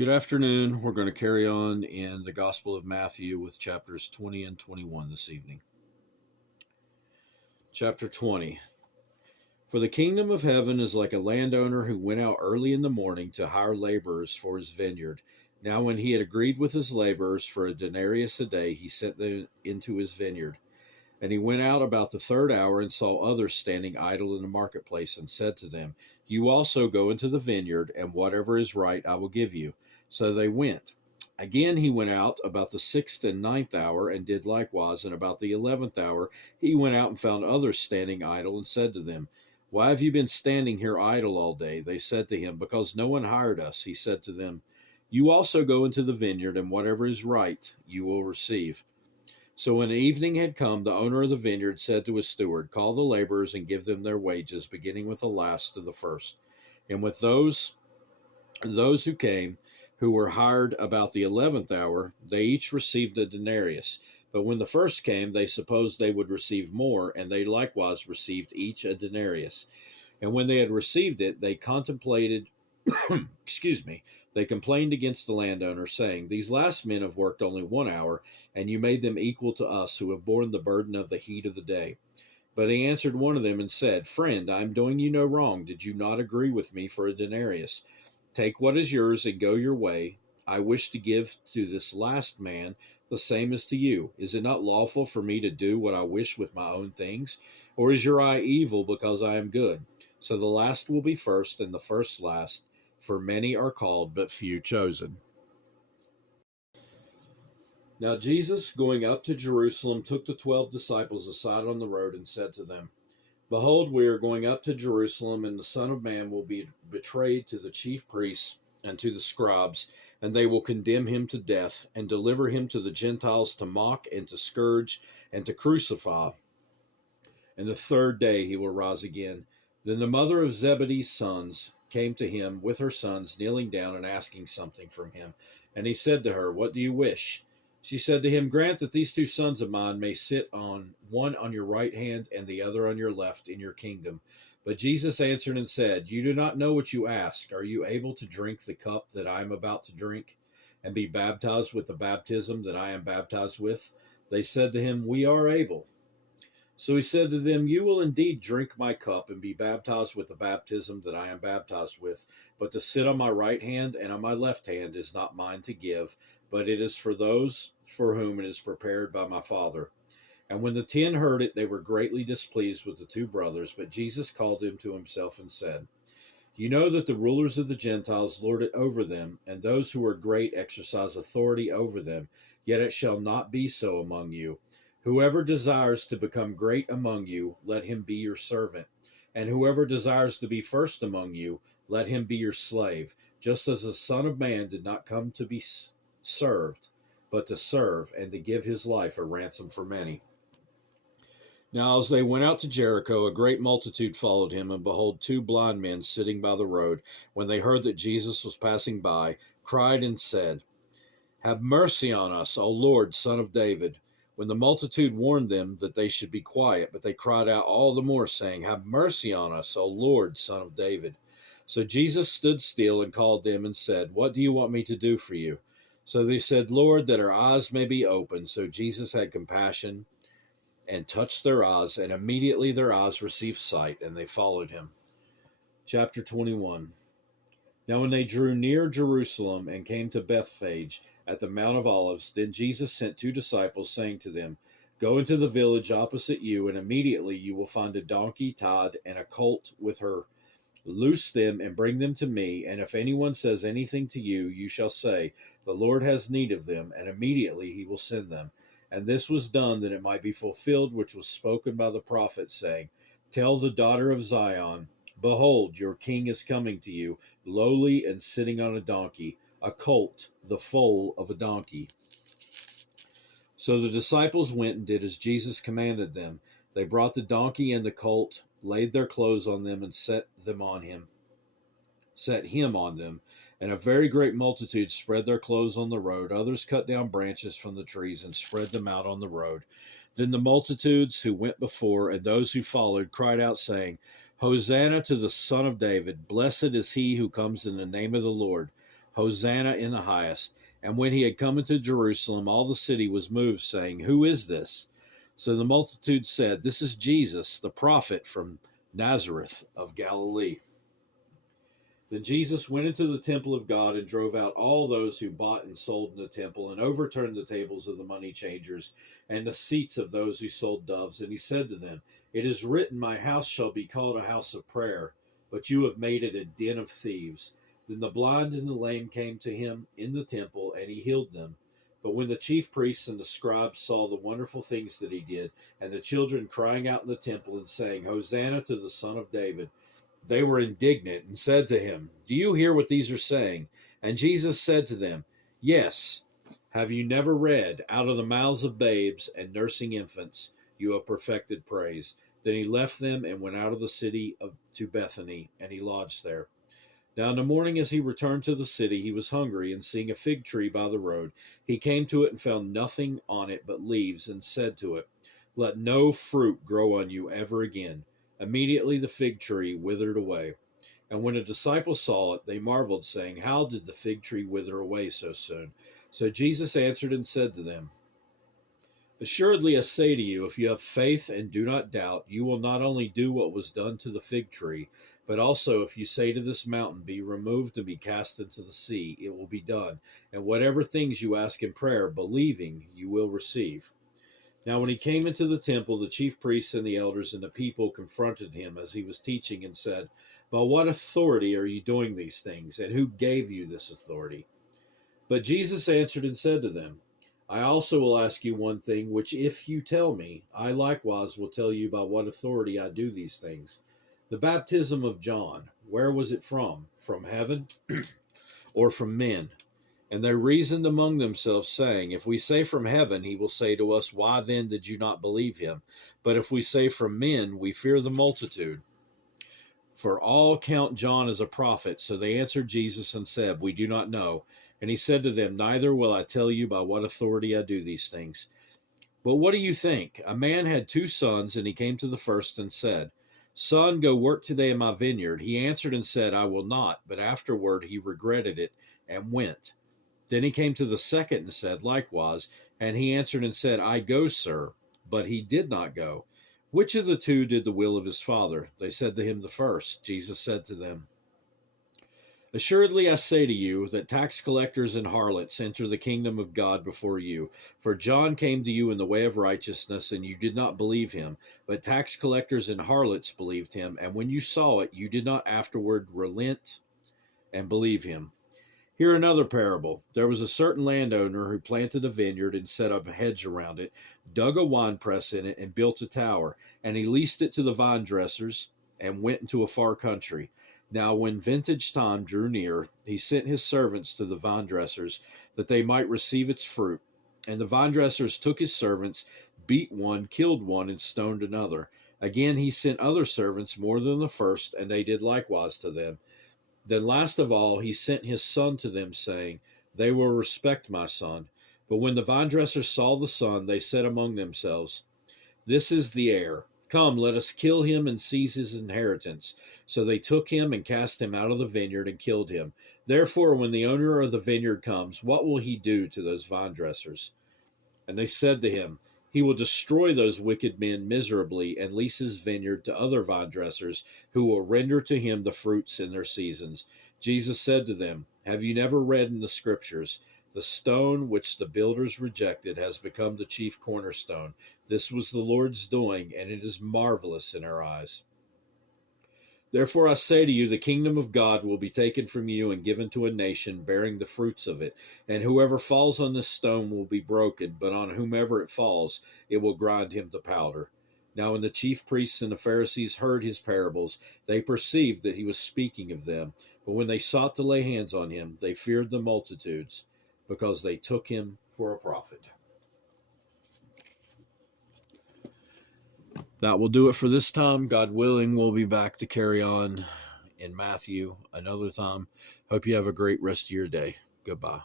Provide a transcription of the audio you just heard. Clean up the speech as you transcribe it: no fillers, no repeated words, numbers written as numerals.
Good afternoon. We're going to carry on in the Gospel of Matthew with chapters 20 and 21 this evening. Chapter 20. For the kingdom of heaven is like a landowner who went out early in the morning to hire laborers for his vineyard. Now, when he had agreed with his laborers for a denarius a day, he sent them into his vineyard. And he went out about the third hour and saw others standing idle in the marketplace, and said to them, You also go into the vineyard, and whatever is right I will give you. So they went. Again he went out about the sixth and ninth hour, and did likewise. And about the 11th hour he went out and found others standing idle, and said to them, Why have you been standing here idle all day? They said to him, Because no one hired us. He said to them, You also go into the vineyard, and whatever is right you will receive. So when evening had come, the owner of the vineyard said to his steward, Call the laborers and give them their wages, beginning with the last to the first. And with those who came, who were hired about the 11th hour, they each received a denarius. But when the first came, they supposed they would receive more, and they likewise received each a denarius. And when they had received it, they contemplated they complained against the landowner, saying, These last men have worked only 1 hour, and you made them equal to us, who have borne the burden of the heat of the day. But he answered one of them and said, Friend, I am doing you no wrong. Did you not agree with me for a denarius? Take what is yours and go your way. I wish to give to this last man the same as to you. Is it not lawful for me to do what I wish with my own things? Or is your eye evil because I am good? So the last will be first, and the first last. For many are called, but few chosen. Now Jesus, going up to Jerusalem, took the 12 disciples aside on the road, and said to them, Behold, we are going up to Jerusalem, and the Son of Man will be betrayed to the chief priests and to the scribes, and they will condemn him to death, and deliver him to the Gentiles to mock, and to scourge, and to crucify. And the third day he will rise again. Then the mother of Zebedee's sons came to him with her sons, kneeling down and asking something from him. And he said to her, What do you wish? She said to him, Grant that these 2 sons of mine may sit one on your right hand and the other on your left in your kingdom. But Jesus answered and said, You do not know what you ask. Are you able to drink the cup that I am about to drink, and be baptized with the baptism that I am baptized with? They said to him, We are able. So he said to them, You will indeed drink my cup and be baptized with the baptism that I am baptized with. But to sit on my right hand and on my left hand is not mine to give, but it is for those for whom it is prepared by my Father. And when the 10 heard it, they were greatly displeased with the 2 brothers. But Jesus called them to himself and said, You know that the rulers of the Gentiles lord it over them, and those who are great exercise authority over them. Yet it shall not be so among you. Whoever desires to become great among you, let him be your servant. And whoever desires to be first among you, let him be your slave, just as the Son of Man did not come to be served, but to serve, and to give his life a ransom for many. Now as they went out to Jericho, a great multitude followed him, and behold, 2 blind men sitting by the road, when they heard that Jesus was passing by, cried and said, Have mercy on us, O Lord, Son of David. When the multitude warned them that they should be quiet, but they cried out all the more, saying, Have mercy on us, O Lord, Son of David. So Jesus stood still and called them and said, What do you want me to do for you? So they said, Lord, that our eyes may be opened. So Jesus had compassion and touched their eyes, and immediately their eyes received sight, and they followed him. Chapter 21. Now when they drew near Jerusalem and came to Bethphage at the Mount of Olives, then Jesus sent 2 disciples, saying to them, Go into the village opposite you, and immediately you will find a donkey tied and a colt with her. Loose them and bring them to me, and if anyone says anything to you, you shall say, The Lord has need of them, and immediately he will send them. And this was done that it might be fulfilled which was spoken by the prophet, saying, Tell the daughter of Zion, Behold, your king is coming to you, lowly and sitting on a donkey, a colt, the foal of a donkey. So the disciples went and did as Jesus commanded them. They brought the donkey and the colt, laid their clothes on them, and set him on them. And a very great multitude spread their clothes on the road. Others cut down branches from the trees and spread them out on the road. Then the multitudes who went before and those who followed cried out, saying, Hosanna to the Son of David. Blessed is he who comes in the name of the Lord. Hosanna in the highest. And when he had come into Jerusalem, all the city was moved, saying, Who is this? So the multitude said, This is Jesus, the prophet from Nazareth of Galilee. Then Jesus went into the temple of God and drove out all those who bought and sold in the temple, and overturned the tables of the money changers and the seats of those who sold doves. And he said to them, It is written, My house shall be called a house of prayer, but you have made it a den of thieves. Then the blind and the lame came to him in the temple, and he healed them. But when the chief priests and the scribes saw the wonderful things that he did, and the children crying out in the temple and saying, Hosanna to the Son of David, they were indignant and said to him, Do you hear what these are saying? And Jesus said to them, Yes. Have you never read, Out of the mouths of babes and nursing infants you have perfected praise? Then he left them and went out of the city to Bethany, and he lodged there. Now in the morning as he returned to the city, he was hungry, and seeing a fig tree by the road, he came to it and found nothing on it but leaves, and said to it, Let no fruit grow on you ever again. Immediately the fig tree withered away. And when the disciples saw it, they marveled, saying, How did the fig tree wither away so soon? So Jesus answered and said to them, Assuredly I say to you, if you have faith and do not doubt, you will not only do what was done to the fig tree, but also if you say to this mountain, Be removed and be cast into the sea, it will be done. And whatever things you ask in prayer, believing, you will receive. Now when he came into the temple, the chief priests and the elders and the people confronted him as he was teaching and said, By what authority are you doing these things, and who gave you this authority? But Jesus answered and said to them, I also will ask you one thing, which if you tell me, I likewise will tell you by what authority I do these things. The baptism of John, where was it from? From heaven or from men? And they reasoned among themselves, saying, If we say from heaven, he will say to us, Why then did you not believe him? But if we say from men, we fear the multitude. For all count John as a prophet. So they answered Jesus and said, We do not know. And he said to them, Neither will I tell you by what authority I do these things. But what do you think? A man had 2 sons, and he came to the first and said, Son, go work today in my vineyard. He answered and said, I will not. But afterward he regretted it and went. Then he came to the second and said likewise, and he answered and said, I go, sir. But he did not go. Which of the 2 did the will of his father? They said to him, the first. Jesus said to them, Assuredly I say to you that tax collectors and harlots enter the kingdom of God before you. For John came to you in the way of righteousness, and you did not believe him. But tax collectors and harlots believed him, and when you saw it, you did not afterward relent and believe him. Hear another parable. There was a certain landowner who planted a vineyard and set up a hedge around it, dug a winepress in it, and built a tower. And he leased it to the vine dressers and went into a far country. Now when vintage time drew near, he sent his servants to the vine dressers that they might receive its fruit. And the vine dressers took his servants, beat one, killed one, and stoned another. Again he sent other servants more than the first, and they did likewise to them. Then last of all he sent his son to them, saying, They will respect my son. But when the vine dressers saw the son, they said among themselves, This is the heir. Come, let us kill him and seize his inheritance. So they took him and cast him out of the vineyard and killed him. Therefore, when the owner of the vineyard comes, what will he do to those vine dressers? And they said to him, He will destroy those wicked men miserably and lease his vineyard to other vine dressers who will render to him the fruits in their seasons. Jesus said to them, Have you never read in the scriptures, The stone which the builders rejected has become the chief cornerstone. This was the Lord's doing, and it is marvelous in our eyes. Therefore I say to you, the kingdom of God will be taken from you and given to a nation bearing the fruits of it. And whoever falls on this stone will be broken, but on whomever it falls, it will grind him to powder. Now when the chief priests and the Pharisees heard his parables, they perceived that he was speaking of them. But when they sought to lay hands on him, they feared the multitudes, because they took him for a prophet. That will do it for this time. God willing, we'll be back to carry on in Matthew another time. Hope you have a great rest of your day. Goodbye.